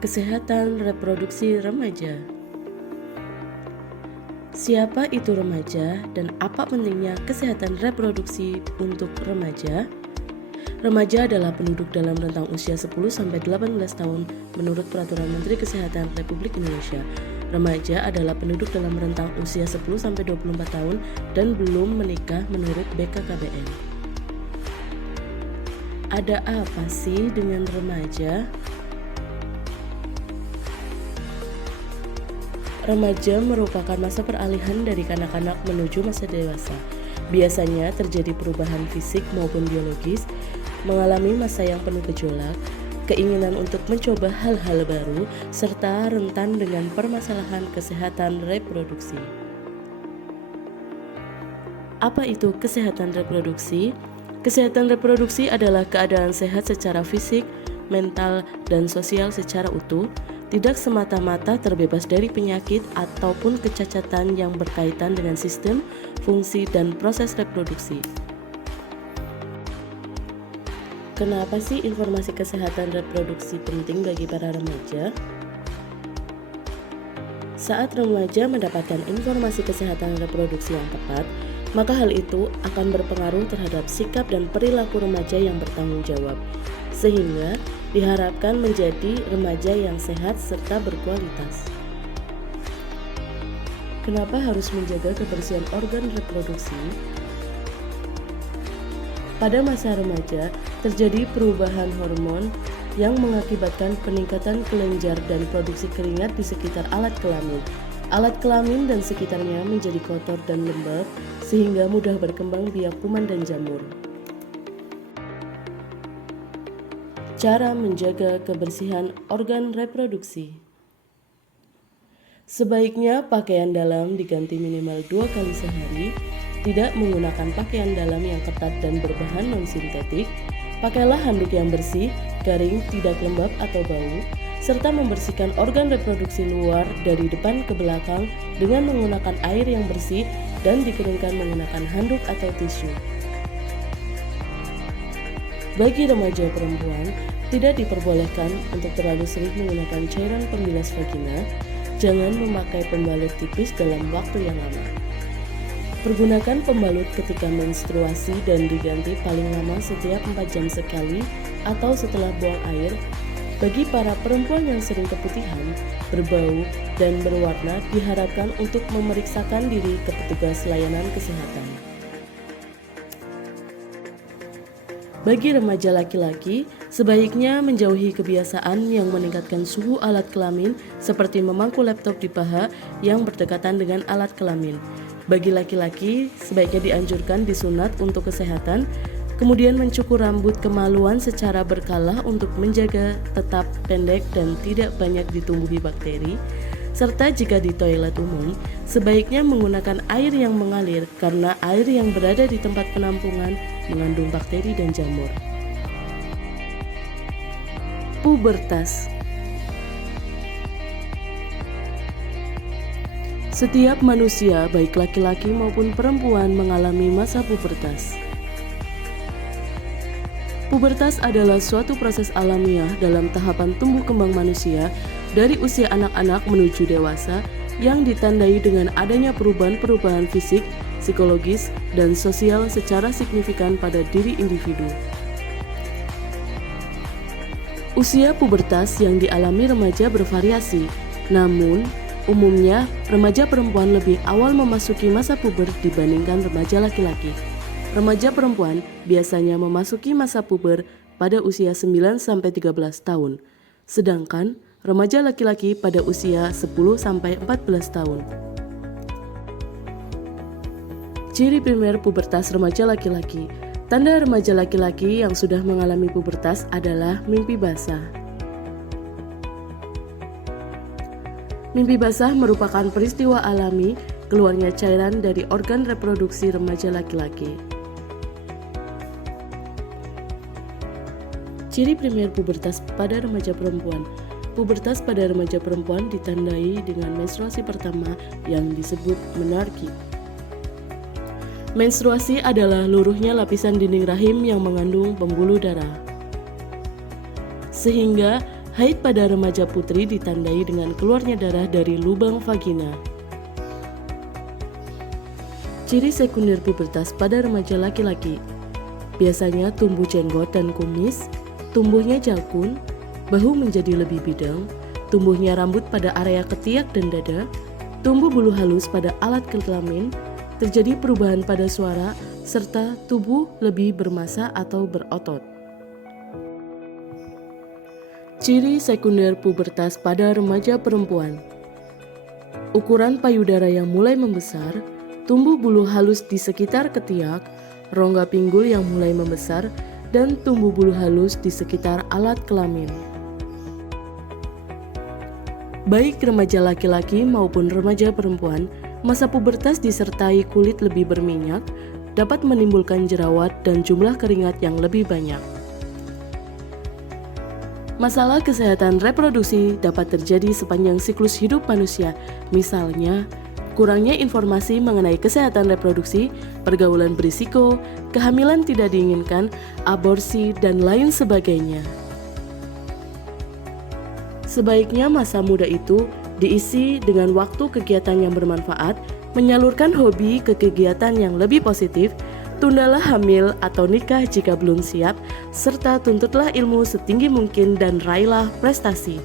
Kesehatan reproduksi remaja. Siapa itu remaja dan apa pentingnya kesehatan reproduksi untuk remaja? Remaja adalah penduduk dalam rentang usia 10-18 tahun menurut Peraturan Menteri Kesehatan Republik Indonesia. Remaja adalah penduduk dalam rentang usia 10-24 tahun dan belum menikah menurut BKKBN. Ada apa sih dengan remaja? Remaja merupakan masa peralihan dari kanak-kanak menuju masa dewasa. Biasanya terjadi perubahan fisik maupun biologis, mengalami masa yang penuh gejolak, keinginan untuk mencoba hal-hal baru, serta rentan dengan permasalahan kesehatan reproduksi. Apa itu kesehatan reproduksi? Kesehatan reproduksi adalah keadaan sehat secara fisik, mental, dan sosial secara utuh, tidak semata-mata terbebas dari penyakit ataupun kecacatan yang berkaitan dengan sistem, fungsi, dan proses reproduksi. Kenapa sih informasi kesehatan reproduksi penting bagi para remaja? Saat remaja mendapatkan informasi kesehatan reproduksi yang tepat, maka hal itu akan berpengaruh terhadap sikap dan perilaku remaja yang bertanggung jawab, sehingga diharapkan menjadi remaja yang sehat serta berkualitas. Kenapa harus menjaga kebersihan organ reproduksi? Pada masa remaja, terjadi perubahan hormon yang mengakibatkan peningkatan kelenjar dan produksi keringat di sekitar alat kelamin. Alat kelamin dan sekitarnya menjadi kotor dan lembab, sehingga mudah berkembang biak kuman dan jamur. Cara menjaga kebersihan organ reproduksi. Sebaiknya pakaian dalam diganti minimal 2 kali sehari, tidak menggunakan pakaian dalam yang ketat dan berbahan non-sintetik, pakailah handuk yang bersih, garing, tidak lembab atau bau, serta membersihkan organ reproduksi luar dari depan ke belakang dengan menggunakan air yang bersih dan dikeringkan menggunakan handuk atau tisu. Bagi remaja perempuan, tidak diperbolehkan untuk terlalu sering menggunakan cairan pembilas vagina. Jangan memakai pembalut tipis dalam waktu yang lama. Pergunakan pembalut ketika menstruasi dan diganti paling lama setiap 4 jam sekali atau setelah buang air. Bagi para perempuan yang sering keputihan, berbau, dan berwarna diharapkan untuk memeriksakan diri ke petugas layanan kesehatan. Bagi remaja laki-laki, sebaiknya menjauhi kebiasaan yang meningkatkan suhu alat kelamin seperti memangku laptop di paha yang berdekatan dengan alat kelamin. Bagi laki-laki, sebaiknya dianjurkan disunat untuk kesehatan, kemudian mencukur rambut kemaluan secara berkala untuk menjaga tetap pendek dan tidak banyak ditumbuhi bakteri. Serta jika di toilet umum, sebaiknya menggunakan air yang mengalir karena air yang berada di tempat penampungan mengandung bakteri dan jamur. Pubertas. Setiap manusia, baik laki-laki maupun perempuan, mengalami masa pubertas. Pubertas adalah suatu proses alamiah dalam tahapan tumbuh kembang manusia dari usia anak-anak menuju dewasa yang ditandai dengan adanya perubahan-perubahan fisik, psikologis, dan sosial secara signifikan pada diri individu. Usia pubertas yang dialami remaja bervariasi, namun umumnya remaja perempuan lebih awal memasuki masa puber dibandingkan remaja laki-laki. Remaja perempuan biasanya memasuki masa puber pada usia 9-13 tahun, sedangkan remaja laki-laki pada usia 10-14 tahun. Ciri primer pubertas remaja laki-laki. Tanda remaja laki-laki yang sudah mengalami pubertas adalah mimpi basah. Mimpi basah merupakan peristiwa alami keluarnya cairan dari organ reproduksi remaja laki-laki. Ciri primer pubertas pada remaja perempuan. Pubertas pada remaja perempuan ditandai dengan menstruasi pertama yang disebut menarki. Menstruasi adalah luruhnya lapisan dinding rahim yang mengandung pembuluh darah, sehingga Haid pada remaja putri ditandai dengan keluarnya darah dari lubang vagina. Ciri sekunder pubertas pada remaja laki-laki. Biasanya tumbuh jenggot dan kumis, tumbuhnya jalkun, bahu menjadi lebih bidang, tumbuhnya rambut pada area ketiak dan dada, tumbuh bulu halus pada alat kelamin, terjadi perubahan pada suara, serta tubuh lebih bermassa atau berotot. Ciri sekunder pubertas pada remaja perempuan. Ukuran payudara yang mulai membesar, tumbuh bulu halus di sekitar ketiak, rongga pinggul yang mulai membesar, dan tumbuh bulu halus di sekitar alat kelamin. Baik remaja laki-laki maupun remaja perempuan, masa pubertas disertai kulit lebih berminyak, dapat menimbulkan jerawat dan jumlah keringat yang lebih banyak. Masalah kesehatan reproduksi dapat terjadi sepanjang siklus hidup manusia, misalnya kurangnya informasi mengenai kesehatan reproduksi, pergaulan berisiko, kehamilan tidak diinginkan, aborsi, dan lain sebagainya. Sebaiknya masa muda itu diisi dengan waktu kegiatan yang bermanfaat, menyalurkan hobi ke kegiatan yang lebih positif, tundalah hamil atau nikah jika belum siap, serta tuntutlah ilmu setinggi mungkin dan raihlah prestasi.